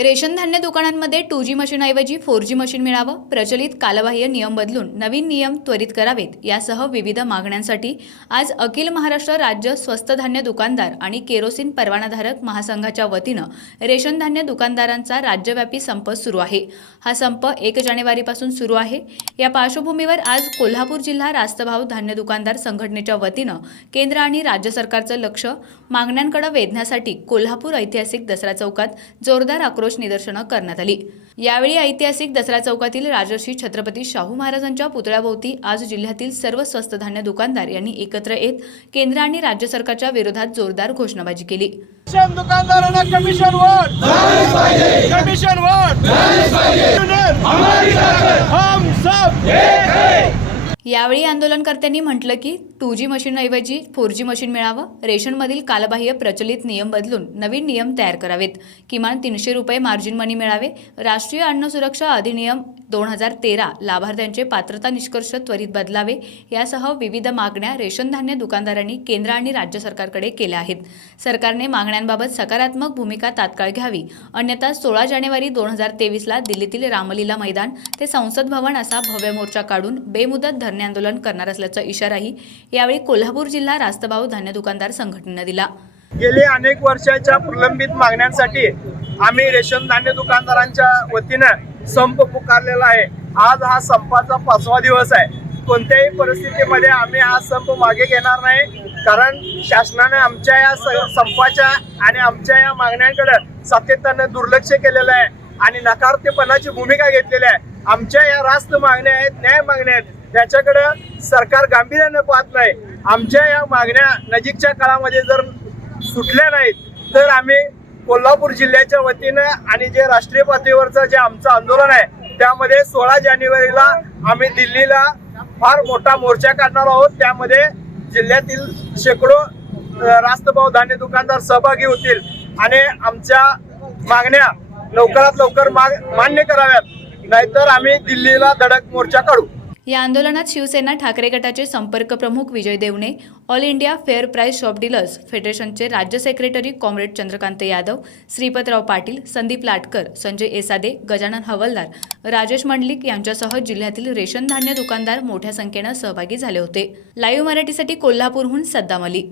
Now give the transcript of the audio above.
Ration धान्य दुकानांमध्ये two G मशीनऐवजी फोर जी मशीन मिळावं? प्रचलित कालबाह्य नियम बदलून नवीन नियम त्वरित करावेत यासह विविध मागण्यांसाठी आज अखिल महाराष्ट्र राज्य स्वस्त धान्य दुकानदार आणि केरोसिन परवानाधारक महासंघाच्या वतीनं रेशन धान्य दुकानदारांचा राज्यव्यापी संप सुरू आहे. हा संप एक जानेवारीपासून सुरू आहे. या पार्श्वभूमीवर आज कोल्हापूर जिल्हा रास्तभाव धान्य दुकानदार संघटनेच्या वतीनं केंद्र आणि राज्य सरकारचं लक्ष मागण्यांकडे वेधण्यासाठी कोल्हापूर ऐतिहासिक दसरा चौकात जोरदार आक्रोश निदर्शनं करण्यात आली. यावेळी ऐतिहासिक दसरा चौकातील राजर्षी छत्रपती शाहू महाराजांच्या पुतळ्याभोवती आज जिल्ह्यातील सर्व स्वस्त धान्य दुकानदार यांनी एकत्र येत केंद्र आणि राज्य सरकारच्या विरोधात जोरदार घोषणाबाजी केली. दुकानदारांना कमिशन कमिशन वाढ हम सब यावेळी आंदोलनकर्त्यांनी म्हटलं की टू जी मशीनऐवजी फोर जी मशीन मिळावं रेशनमधील कालबाह्य प्रचलित नियम बदलून नवीन नियम तयार करावेत. किमान तीनशे रुपये मार्जिन मनी मिळावे. राष्ट्रीय अन्न सुरक्षा अधिनियम दोन हजार तेरा लाभार्थ्यांचे पात्रता निष्कर्ष त्वरित बदलावे यासह विविध मागण्या रेशन धान्य दुकानदारांनी केंद्र आणि राज्य सरकारकडे केल्या आहेत. सरकारने मागण्यांबाबत सकारात्मक भूमिका तात्काळ घ्यावी. अन्यथा सोळा जानेवारी दोन हजार तेवीसला दिल्लीतील रामलीला मैदान ते संसद भवन असा भव्य मोर्चा काढून बेमुदत धरणे आंदोलन करणार असल्याचा इशाराही यावेळी कोल्हापूर जिल्हा रास्तभाऊ धान्य दुकानदार संघटनेनं दिला. गेले अनेक वर्षाच्या प्रलंबित मागण्यांसाठी आम्ही रेशन धान्य दुकानदारांच्या वतीनं संप पुकारलेला आहे. आज हा संपाचा पाचवा दिवस आहे. कोणत्याही परिस्थितीमध्ये आम्ही हा संप मागे घेणार नाही. कारण शासनाने आमच्या या संपाच्या आणि आमच्या या मागण्यांकडे सातत्यानं दुर्लक्ष केलेलं आहे. आणि नकारतेपणाची भूमिका घेतलेली आहे. आमच्या या रास्त मागण्या आहेत न्याय मागण्या आहेत. त्याच्याकडे सरकार गांभीर्यानं पाहत नाही. आमच्या या मागण्या नजीकच्या काळामध्ये जर सुटल्या नाहीत तर आम्ही कोल्हापूर जिल्ह्याच्या वतीनं आणि जे राष्ट्रीय पातळीवरचं जे आमचं आंदोलन आहे त्यामध्ये सोळा जानेवारीला आम्ही दिल्लीला फार मोठा मोर्चा काढणार आहोत. त्यामध्ये जिल्ह्यातील शेकडो रास्तभाव धान्य दुकानदार सहभागी होतील आणि आमच्या मागण्या लवकरात लवकर माग मान्य कराव्यात. नाहीतर आम्ही दिल्लीला धडक मोर्चा काढू. या आंदोलनात शिवसेना ठाकरे गटाचे संपर्क प्रमुख Vijay Devane all India fair price shop dealers फेडरेशनचे राज्य सेक्रेटरी कॉम्रेड चंद्रकांत यादव श्रीपतराव पाटील संदीप लाटकर संजय एसादे गजानन हवलदार राजेश मंडलिक यांच्यासह जिल्ह्यातील रेशन धान्य दुकानदार मोठ्या संख्येनं सहभागी झाले होते. लाईव्ह मराठीसाठी कोल्हापूरहून सद्दाम अली.